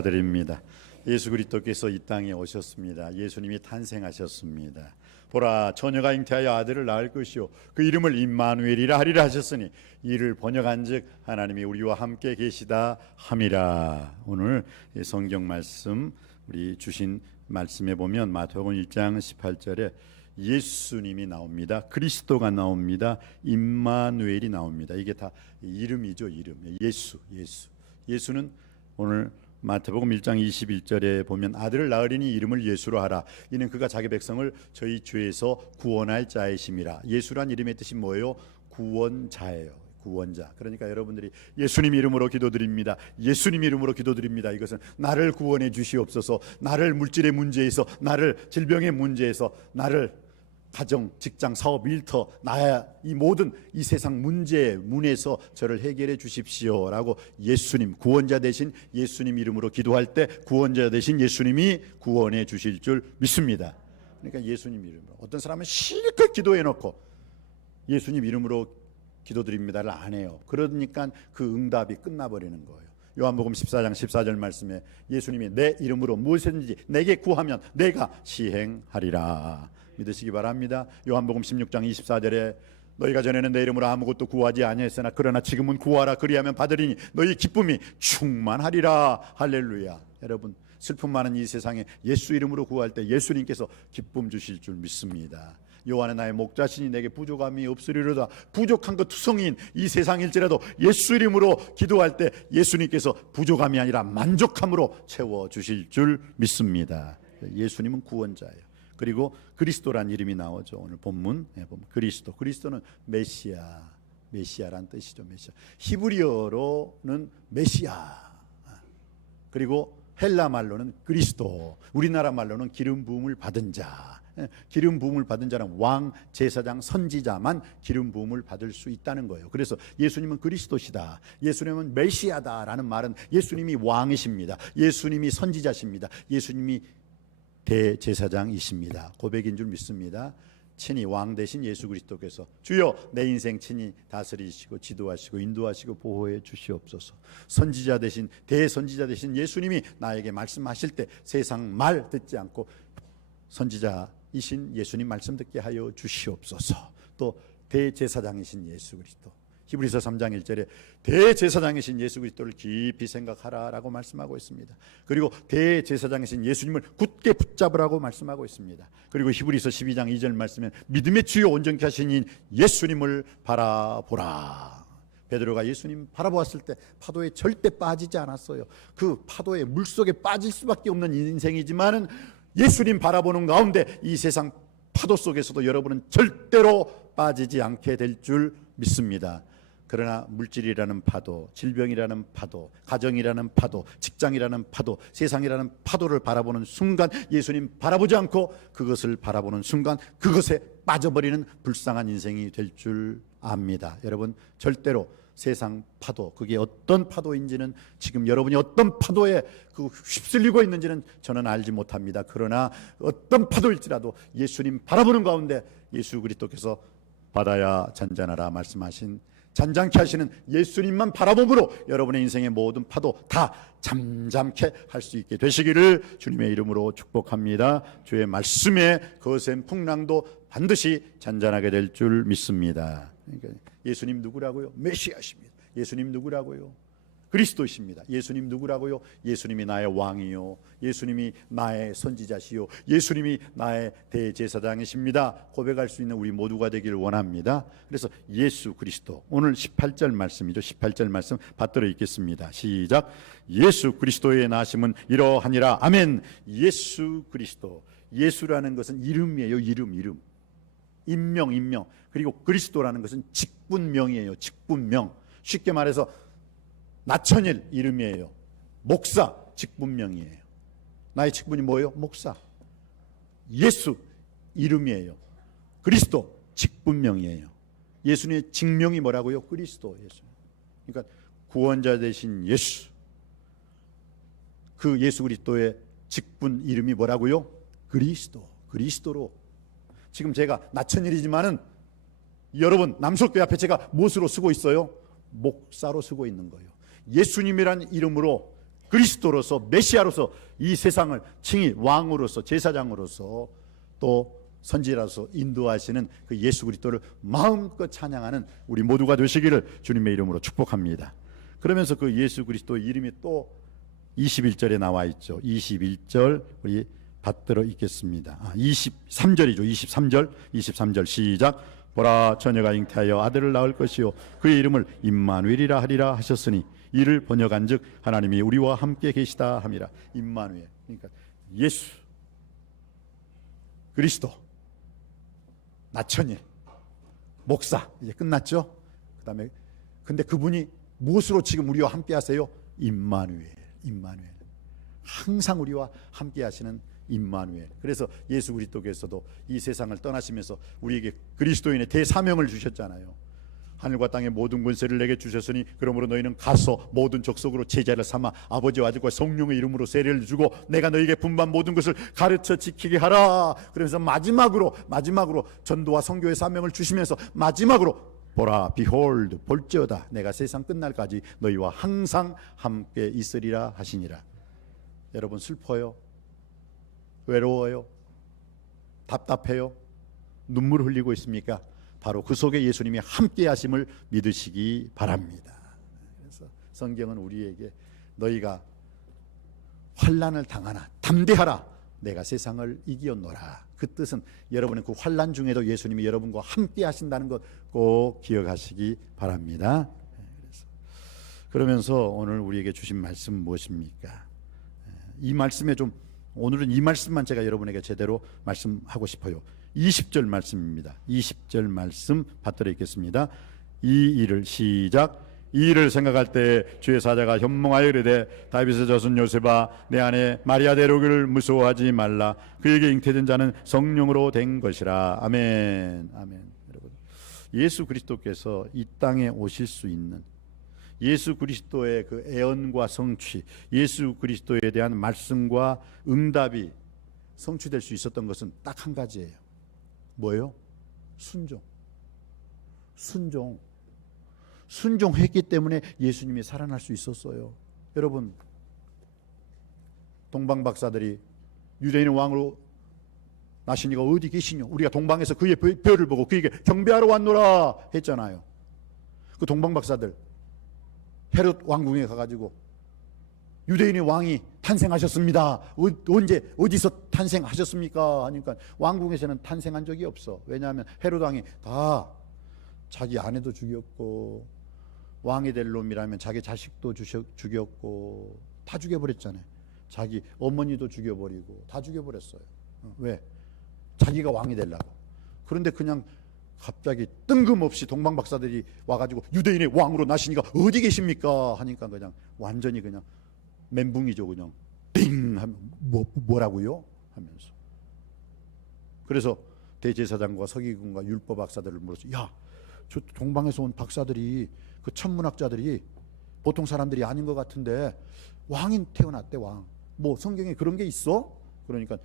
드립니다. 예수 그리스도께서 이 땅에 오셨습니다. 예수님이 탄생하셨습니다. 보라 처녀가 잉태하여 아들을 낳을 것이요 그 이름을 임마누엘이라 하리라 하셨으니 이를 번역한즉 하나님이 우리와 함께 계시다 함이라. 오늘 이 성경 말씀 우리 주신 말씀에 보면 마태복음 1장 18절에 예수님이 나옵니다. 그리스도가 나옵니다. 임마누엘이 나옵니다. 이게 다 이름이죠, 이름. 예수, 예수. 예수는 오늘 마태복음 1장 21절에 보면 아들을 낳으리니 이름을 예수로 하라. 이는 그가 자기 백성을 저희 죄에서 구원할 자이심이라. 예수란 이름의 뜻이 뭐예요? 구원자예요. 구원자. 그러니까 여러분들이 예수님 이름으로 기도드립니다. 예수님 이름으로 기도드립니다. 이것은 나를 구원해 주시옵소서. 나를 물질의 문제에서, 나를 질병의 문제에서, 나를 가정, 직장, 사업, 일터, 나야 이 모든 이 세상 문제 문에서 저를 해결해 주십시오라고 예수님 구원자 되신 예수님 이름으로 기도할 때 구원자 되신 예수님이 구원해 주실 줄 믿습니다. 그러니까 예수님 이름으로 어떤 사람은 실컷 기도해 놓고 예수님 이름으로 기도드립니다를 안 해요. 그러니까 그 응답이 끝나버리는 거예요. 요한복음 14장 14절 말씀에 예수님이 내 이름으로 무엇이든지 내게 구하면 내가 시행하리라. 믿으시기 바랍니다. 요한복음 16장 24절에 너희가 전에는 내 이름으로 아무것도 구하지 아니했으나 그러나 지금은 구하라 그리하면 받으리니 너희 기쁨이 충만하리라. 할렐루야. 여러분 슬픔 많은 이 세상에 예수 이름으로 구할 때 예수님께서 기쁨 주실 줄 믿습니다. 요한의 나의 목자신이 내게 부족함이 없으리로다. 부족한 것 투성이인 이 세상일지라도 예수 이름으로 기도할 때 예수님께서 부족함이 아니라 만족함으로 채워 주실 줄 믿습니다. 예수님은 구원자예요. 그리고 그리스도란 이름이 나오죠. 오늘 본문 예, 보면 그리스도. 그리스도는 메시아. 메시아란 뜻이죠. 메시아. 히브리어로는 메시아. 그리고 헬라 말로는 그리스도. 우리나라 말로는 기름 부음을 받은 자. 예, 기름 부음을 받은 자는 왕, 제사장, 선지자만 기름 부음을 받을 수 있다는 거예요. 그래서 예수님은 그리스도시다. 예수님은 메시아다라는 말은 예수님이 왕이십니다. 예수님이 선지자십니다. 예수님이 대제사장이십니다. 고백인 줄 믿습니다. 친히 왕 대신 예수 그리스도께서 주여 내 인생 친히 다스리시고 지도하시고 인도하시고 보호해 주시옵소서. 선지자 대신 대선지자 대신 예수님이 나에게 말씀하실 때 세상 말 듣지 않고 선지자 이신 예수님 말씀 듣게 하여 주시옵소서. 또 대제사장이신 예수 그리스도. 히브리서 3장 1절에 대제사장이신 예수 그리스도를 깊이 생각하라라고 말씀하고 있습니다. 그리고 대제사장이신 예수님을 굳게 붙잡으라고 말씀하고 있습니다. 그리고 히브리서 12장 2절 말씀에 믿음의 주요 온전케 하신 예수님을 바라보라. 베드로가 예수님 바라보았을 때 파도에 절대 빠지지 않았어요. 그 파도에 물속에 빠질 수밖에 없는 인생이지만은 예수님 바라보는 가운데 이 세상 파도 속에서도 여러분은 절대로 빠지지 않게 될 줄 믿습니다. 그러나 물질이라는 파도, 질병이라는 파도, 가정이라는 파도, 직장이라는 파도, 세상이라는 파도를 바라보는 순간 예수님 바라보지 않고 그것을 바라보는 순간 그것에 빠져버리는 불쌍한 인생이 될 줄 압니다. 여러분 절대로 세상 파도 그게 어떤 파도인지는 지금 여러분이 어떤 파도에 그 휩쓸리고 있는지는 저는 알지 못합니다. 그러나 어떤 파도일지라도 예수님 바라보는 가운데 예수 그리스도께서 바다야 잔잔하라 말씀하신 잔잔케 하시는 예수님만 바라봄으로 여러분의 인생의 모든 파도 다 잠잠케 할 수 있게 되시기를 주님의 이름으로 축복합니다. 주의 말씀에 거센 풍랑도 반드시 잔잔하게 될 줄 믿습니다. 예수님 누구라고요? 메시아십니다. 예수님 누구라고요? 그리스도십니다. 예수님 누구라고요? 예수님이 나의 왕이요. 예수님이 나의 선지자시요. 예수님이 나의 대제사장이십니다. 고백할 수 있는 우리 모두가 되기를 원합니다. 그래서 예수 그리스도. 오늘 18절 말씀이죠. 18절 말씀 받들어 읽겠습니다. 시작. 예수 그리스도의 나심은 이러하니라. 아멘. 예수 그리스도. 예수라는 것은 이름이에요. 이름, 이름. 인명, 인명. 그리고 그리스도라는 것은 직분명이에요. 직분명. 쉽게 말해서 나천일 이름이에요. 목사 직분명이에요. 나의 직분이 뭐예요? 목사. 예수 이름이에요. 그리스도 직분명이에요. 예수님의 직명이 뭐라고요? 그리스도 예수. 그러니까 구원자 되신 예수. 그 예수 그리스도의 직분 이름이 뭐라고요? 그리스도. 그리스도로. 지금 제가 나천일이지만은 여러분 남석교회 앞에 제가 무엇으로 쓰고 있어요? 목사로 쓰고 있는 거예요. 예수님이란 이름으로 그리스도로서 메시아로서 이 세상을 칭히 왕으로서 제사장으로서 또 선지라서 인도하시는 그 예수 그리스도를 마음껏 찬양하는 우리 모두가 되시기를 주님의 이름으로 축복합니다. 그러면서 그 예수 그리스도 이름이 또 21절에 나와 있죠. 21절 우리 받들어 읽겠습니다. 아, 23절이죠. 23절, 23절 시작. 보라 처녀가 잉태하여 아들을 낳을 것이요 그의 이름을 임마누엘이라 하리라 하셨으니 이를 번역한즉 하나님이 우리와 함께 계시다 함이라. 임마누엘. 그러니까 예수 그리스도 나천일 목사 이제 끝났죠. 그다음에 근데 그분이 무엇으로 지금 우리와 함께 하세요? 임마누엘. 임마누엘. 항상 우리와 함께 하시는 임마누엘. 그래서 예수 그리스도께서도 이 세상을 떠나시면서 우리에게 그리스도인의 대사명을 주셨잖아요. 하늘과 땅의 모든 권세를 내게 주셨으니 그러므로 너희는 가서 모든 족속으로 제자를 삼아 아버지와 아들과 성령의 이름으로 세례를 주고 내가 너희에게 분반 모든 것을 가르쳐 지키게 하라. 그러면서 마지막으로 마지막으로 전도와 성교의 사명을 주시면서 마지막으로 보라 비홀드 볼지어다 내가 세상 끝날까지 너희와 항상 함께 있으리라 하시니라. 여러분 슬퍼요. 외로워요. 답답해요. 눈물 흘리고 있습니까? 바로 그 속에 예수님이 함께 하심을 믿으시기 바랍니다. 그래서 성경은 우리에게 너희가 환란을 당하나 담대하라 내가 세상을 이기었노라. 그 뜻은 여러분의 그 환란 중에도 예수님이 여러분과 함께 하신다는 것 꼭 기억하시기 바랍니다. 그러면서 오늘 우리에게 주신 말씀 무엇입니까? 이 말씀에 좀 오늘은 이 말씀만 제가 여러분에게 제대로 말씀하고 싶어요. 20절 말씀입니다. 20절 말씀 받들어 읽겠습니다. 이 일을 시작 이 일을 생각할 때 주의 사자가 현몽하여 이르되 다윗의 저순 요셉아 내 안에 마리아 데려오기를 무서워하지 말라 그에게 잉태된 자는 성령으로 된 것이라 아멘 아멘 여러분 예수 그리스도께서 이 땅에 오실 수 있는 예수 그리스도의 그 애언과 성취, 예수 그리스도에 대한 말씀과 응답이 성취될 수 있었던 것은 딱 한 가지예요. 뭐예요? 순종. 순종. 순종했기 때문에 예수님이 살아날 수 있었어요. 여러분, 동방 박사들이 유대인 왕으로 나신 이가 어디 계시냐? 우리가 동방에서 그의 별을 보고 그에게 경배하러 왔노라 했잖아요. 그 동방 박사들 헤롯 왕궁에 가가지고 유대인의 왕이 탄생하셨습니다. 어, 언제 어디서 탄생하셨습니까? 하니까 왕궁에서는 탄생한 적이 없어. 왜냐하면 헤롯 왕이 다 자기 아내도 죽였고 왕이 될 놈이라면 자기 자식도 죽였고 다 죽여버렸잖아요. 자기 어머니도 죽여버리고 다 죽여버렸어요. 어, 왜? 자기가 왕이 되려고. 그런데 그냥 갑자기 뜬금없이 동방 박사들이 와가지고 유대인의 왕으로 나시니까 어디 계십니까? 하니까 그냥 완전히 그냥 멘붕이죠 그냥 띵 하면 뭐 뭐라고요? 하면서 그래서 대제사장과 서기관과 율법 박사들을 물었어. 야, 저 동방에서 온 박사들이 그 천문학자들이 보통 사람들이 아닌 것 같은데 왕인 태어났대 왕. 뭐 성경에 그런 게 있어? 그러니까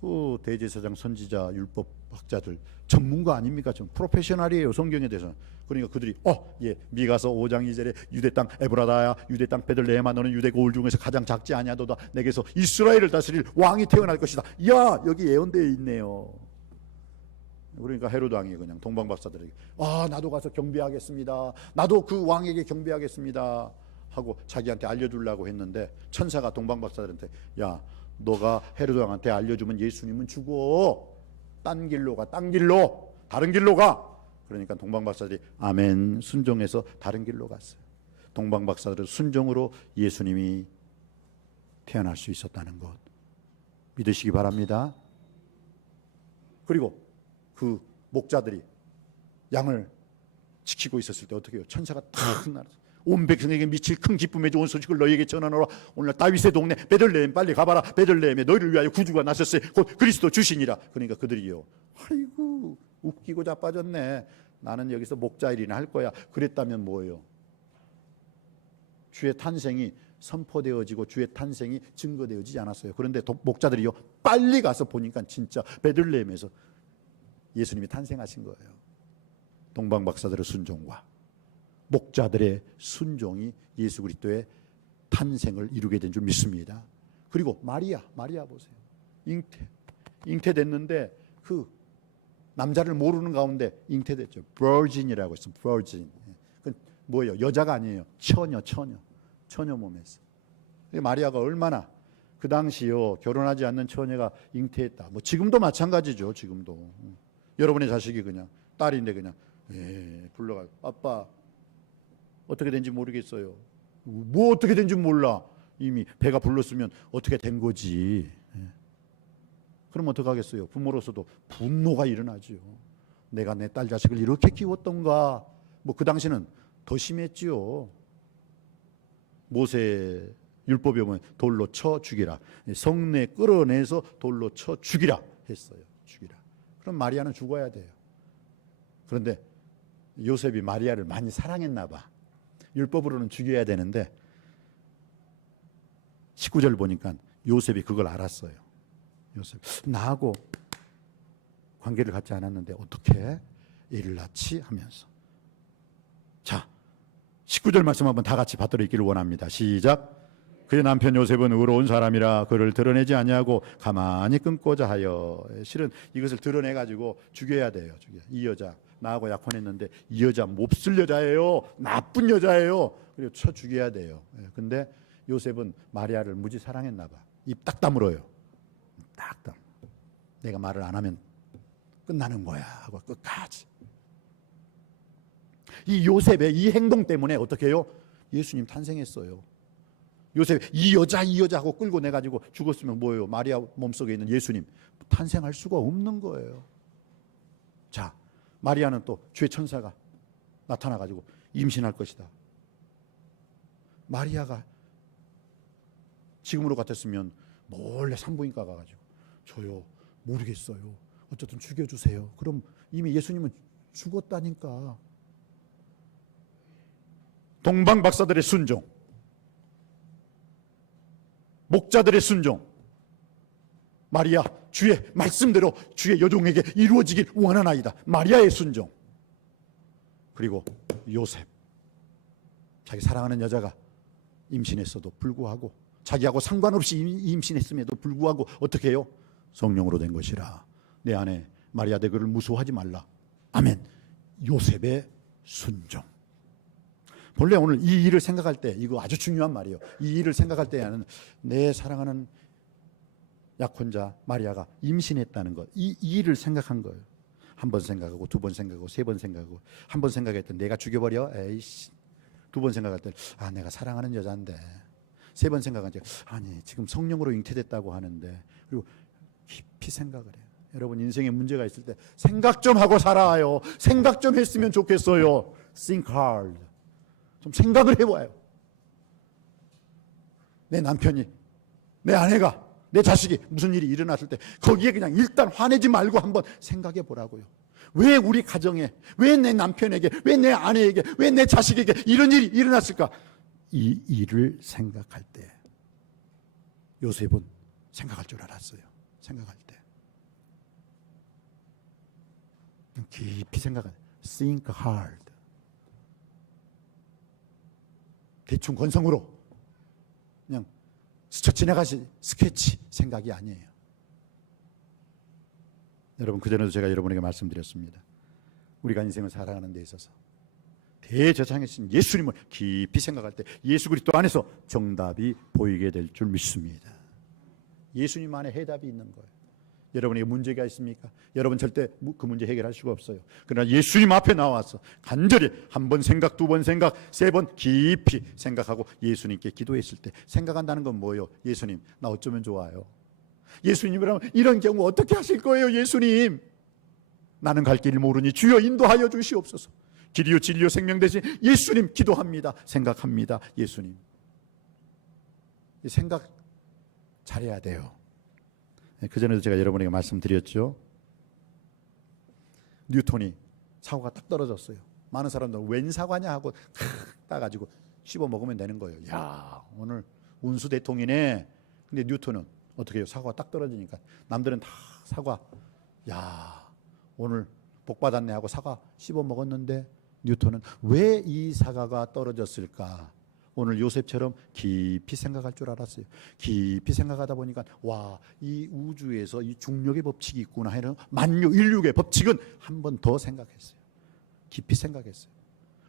그 대제사장 선지자 율법 학자들 전문가 아닙니까? 좀 프로페셔널이에요 성경에 대해서. 그러니까 그들이 어 예 미가서 5장 2절에 유대 땅 에브라다야 유대 땅 베들레헴아 너는 유대 고을 중에서 가장 작지 아니하도다 내게서 이스라엘을 다스릴 왕이 태어날 것이다. 야 여기 예언되어 있네요. 그러니까 헤로드 왕이 그냥 동방 박사들에게 아 나도 가서 경배하겠습니다. 나도 그 왕에게 경배하겠습니다. 하고 자기한테 알려주려고 했는데 천사가 동방 박사들한테 야 너가 헤로드 왕한테 알려주면 예수님은 죽어. 딴 길로 가, 딴 길로, 다른 길로 가. 그러니까 동방 박사들이 아멘 순종해서 다른 길로 갔어요. 동방 박사들은 순종으로 예수님이 태어날 수 있었다는 것 믿으시기 바랍니다. 그리고 그 목자들이 양을 지키고 있었을 때 어떻게 해요? 천사가 탁 날아서 온 백성에게 미칠 큰 기쁨의 좋은 소식을 너희에게 전하노라. 오늘 다윗의 동네 베들레헴 빨리 가봐라. 베들레헴에 너희를 위하여 구주가 나섰으니 곧 그리스도 주시니라. 그러니까 그들이요. 아이고 웃기고 자빠졌네. 나는 여기서 목자 일이나 할 거야. 그랬다면 뭐예요? 주의 탄생이 선포되어지고 주의 탄생이 증거되어지지 않았어요. 그런데 도- 목자들이요. 빨리 가서 보니까 진짜 베들레헴에서 예수님이 탄생하신 거예요. 동방 박사들의 순종과 목자들의 순종이 예수 그리스도의 탄생을 이루게 된 줄 믿습니다. 그리고 마리아, 마리아 보세요. 잉태, 잉태됐는데 그 남자를 모르는 가운데 잉태됐죠. virgin이라고 있어. virgin. 그 뭐예요? 여자가 아니에요. 처녀, 처녀, 처녀 몸에서. 이 마리아가 얼마나 그 당시요 결혼하지 않는 처녀가 잉태했다. 뭐 지금도 마찬가지죠. 지금도 여러분의 자식이 그냥 딸인데 그냥 예, 불러가 아빠 어떻게 된지 모르겠어요. 뭐 어떻게 된지 몰라. 이미 배가 불렀으면 어떻게 된 거지. 예. 그럼 어떡하겠어요? 부모로서도 분노가 일어나지요. 내가 내 딸 자식을 이렇게 키웠던가. 뭐 그 당시는 더 심했지요. 모세 율법에 보면 돌로 쳐 죽이라. 성내 끌어내서 돌로 쳐 죽이라 했어요. 죽이라. 그럼 마리아는 죽어야 돼요. 그런데 요셉이 마리아를 많이 사랑했나 봐. 율법으로는 죽여야 되는데 19절 보니까 요셉이 그걸 알았어요. 요셉 나하고 관계를 갖지 않았는데 어떻게 애를 낳지 하면서 자 19절 말씀 한번 다 같이 받들어 있기를 원합니다. 시작. 그의 남편 요셉은 의로운 사람이라 그를 드러내지 아니하고 가만히 끊고자 하여 실은 이것을 드러내 가지고 죽여야 돼요. 죽여. 이 여자 나하고 약혼했는데 이 여자 몹쓸 여자예요. 나쁜 여자예요. 그리고 쳐 죽여야 돼요. 예, 근데 요셉은 마리아를 무지 사랑했나 봐. 입 딱 다물어요. 딱 다. 내가 말을 안 하면 끝나는 거야 하고 끝까지. 이 요셉의 이 행동 때문에 어떻게 해요? 예수님 탄생했어요. 요셉 이 여자 이 여자 하고 끌고 내 가지고 죽었으면 뭐예요? 마리아 몸속에 있는 예수님 탄생할 수가 없는 거예요. 자, 마리아는 또 주의 천사가 나타나 가지고 임신할 것이다. 마리아가 지금으로 같았으면 몰래 산부인과 가 가지고 저요 모르겠어요. 어쨌든 죽여 주세요. 그럼 이미 예수님은 죽었다니까. 동방 박사들의 순종, 목자들의 순종, 마리아 주의 말씀대로 주의 여종에게 이루어지길 원하나이다. 마리아의 순종. 그리고 요셉 자기 사랑하는 여자가 임신했어도 불구하고 자기하고 상관없이 임신했음에도 불구하고 어떻게 해요? 성령으로 된 것이라. 내 안에 마리아 대그를 무서워하지 말라. 아멘. 요셉의 순종. 본래 오늘 이 일을 생각할 때 이거 아주 중요한 말이에요. 이 일을 생각할 때에는 내 사랑하는 약혼자 마리아가 임신했다는 것. 이, 이 일을 생각한 거예요. 한 번 생각하고 두 번 생각하고 세 번 생각하고 한 번 생각했던 내가 죽여버려. 에이씨. 두 번 생각할 때 아 내가 사랑하는 여자인데 세 번 생각한 때 아니 지금 성령으로 잉태됐다고 하는데 그리고 깊이 생각을 해요. 여러분 인생에 문제가 있을 때 생각 좀 하고 살아요. 생각 좀 했으면 좋겠어요. Think hard. 좀 생각을 해봐요. 내 남편이, 내 아내가, 내 자식이 무슨 일이 일어났을 때 거기에 그냥 일단 화내지 말고 한번 생각해 보라고요. 왜 우리 가정에, 왜 내 남편에게, 왜 내 아내에게, 왜 내 자식에게 이런 일이 일어났을까? 이 일을 생각할 때 요셉은 생각할 줄 알았어요. 생각할 때. 깊이 생각해. Think hard. 대충 건성으로 스쳐 지나가시 스케치 생각이 아니에요. 여러분 그전에도 제가 여러분에게 말씀드렸습니다. 우리가 인생을 살아가는 데 있어서 대저장이신 예수님을 깊이 생각할 때 예수 그리스도 안에서 정답이 보이게 될 줄 믿습니다. 예수님 안에 해답이 있는 거예요. 여러분에게 문제가 있습니까? 여러분 절대 그 문제 해결할 수가 없어요. 그러나 예수님 앞에 나와서 간절히 한 번 생각, 두 번 생각, 세 번 깊이 생각하고 예수님께 기도했을 때 생각한다는 건 뭐예요? 예수님, 나 어쩌면 좋아요. 예수님이라면 이런 경우 어떻게 하실 거예요, 예수님? 나는 갈 길을 모르니 주여 인도하여 주시옵소서. 길이요 진리요 생명 대신 예수님 기도합니다. 생각합니다. 예수님. 생각 잘해야 돼요. 그 전에도 제가 여러분에게 말씀드렸죠. 뉴턴이 사과가 딱 떨어졌어요. 많은 사람들은 웬 사과냐 하고 따가지고 씹어 먹으면 되는 거예요. 야 오늘 운수 대통이네. 근데 뉴턴은 어떻게 해요? 사과가 딱 떨어지니까 남들은 다 사과. 야 오늘 복 받았네 하고 사과 씹어 먹었는데 뉴턴은 왜 이 사과가 떨어졌을까? 오늘 요셉처럼 깊이 생각할 줄 알았어요. 깊이 생각하다 보니까 와, 이 우주에서 이 중력의 법칙이 있구나 하는 만유 인류의 법칙은 한 번 더 생각했어요. 깊이 생각했어요.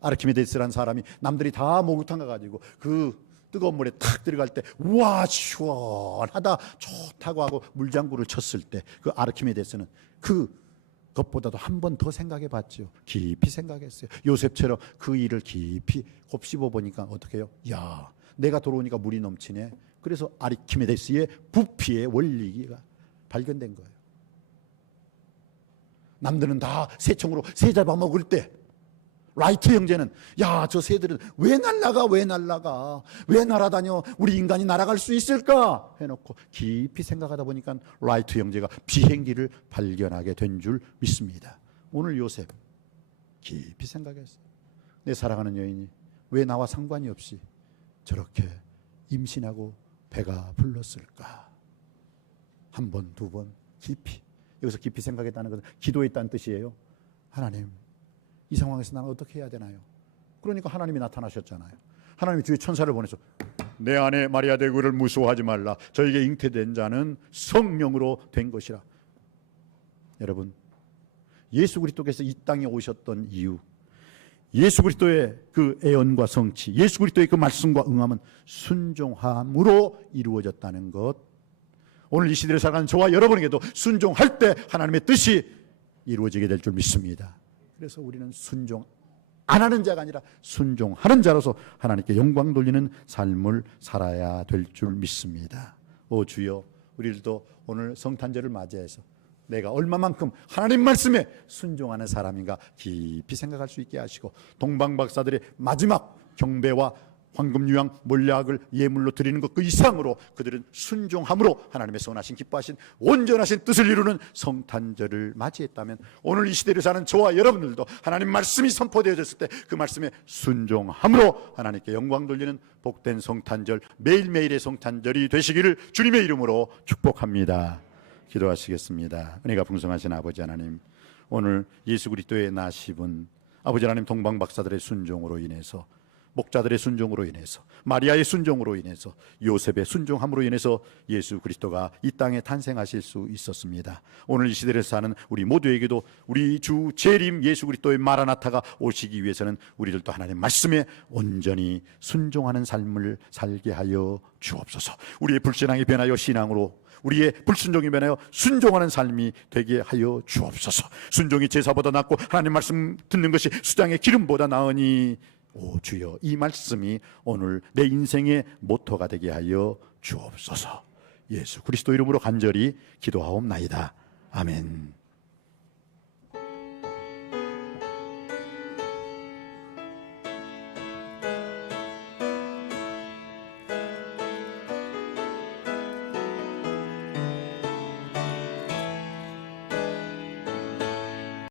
아르키메데스라는 사람이 남들이 다 목욕탕 가가지고 그 뜨거운 물에 탁 들어갈 때 우와 시원하다 좋다고 하고 물장구를 쳤을 때 그 아르키메데스는 그 것보다도 한 번 더 생각해 봤죠. 깊이 생각했어요. 요셉처럼 그 일을 깊이 곱씹어 보니까 어떻게 해요? 야, 내가 들어오니까 물이 넘치네. 그래서 아르키메데스의 부피의 원리가 발견된 거예요. 남들은 다 새총으로 새 잡아 먹을 때 라이트 형제는 야 저 새들은 왜 날라가 왜 날라가? 왜 날아다녀? 우리 인간이 날아갈 수 있을까? 해놓고 깊이 생각하다 보니까 라이트 형제가 비행기를 발견하게 된 줄 믿습니다. 오늘 요셉 깊이 생각했어요. 내 사랑하는 여인이 왜 나와 상관이 없이 저렇게 임신하고 배가 불렀을까? 한 번 두 번 깊이. 여기서 깊이 생각했다는 것은 기도했다는 뜻이에요. 하나님 이 상황에서 나는 어떻게 해야 되나요? 그러니까 하나님이 나타나셨잖아요. 하나님이 주의 천사를 보내서 내 아내 마리아 대구를 무서워하지 말라. 저에게 잉태된 자는 성령으로 된 것이라. 여러분, 예수 그리스도께서 이 땅에 오셨던 이유, 예수 그리스도의 그 애언과 성취, 예수 그리스도의 그 말씀과 응함은 순종함으로 이루어졌다는 것. 오늘 이 시대를 살아가는 저와 여러분에게도 순종할 때 하나님의 뜻이 이루어지게 될 줄 믿습니다. 그래서 우리는 순종 안 하는 자가 아니라 순종하는 자로서 하나님께 영광 돌리는 삶을 살아야 될 줄 믿습니다. 오 주여, 우리들도 오늘 성탄절을 맞이해서 내가 얼마만큼 하나님 말씀에 순종하는 사람인가 깊이 생각할 수 있게 하시고 동방 박사들의 마지막 경배와 황금 유황 몰약을 예물로 드리는 것 그 이상으로 그들은 순종함으로 하나님의 선하신 기뻐하신 온전하신 뜻을 이루는 성탄절을 맞이했다면 오늘 이 시대를 사는 저와 여러분들도 하나님 말씀이 선포되어졌을 때 그 말씀에 순종함으로 하나님께 영광 돌리는 복된 성탄절 매일매일의 성탄절이 되시기를 주님의 이름으로 축복합니다. 기도하시겠습니다. 은혜가 풍성하신 아버지 하나님 오늘 예수 그리스도의 나 십은 아버지 하나님 동방 박사들의 순종으로 인해서 목자들의 순종으로 인해서 마리아의 순종으로 인해서 요셉의 순종함으로 인해서 예수 그리스도가 이 땅에 탄생하실 수 있었습니다. 오늘 이 시대를 사는 우리 모두에게도 우리 주 재림 예수 그리스도의 마라나타가 오시기 위해서는 우리들도 하나님 말씀에 온전히 순종하는 삶을 살게 하여 주옵소서. 우리의 불신앙이 변하여 신앙으로 우리의 불순종이 변하여 순종하는 삶이 되게 하여 주옵소서. 순종이 제사보다 낫고 하나님 말씀 듣는 것이 수장의 기름보다 나으니 오 주여 이 말씀이 오늘 내 인생의 모토가 되게 하여 주옵소서. 예수 그리스도 이름으로 간절히 기도하옵나이다. 아멘.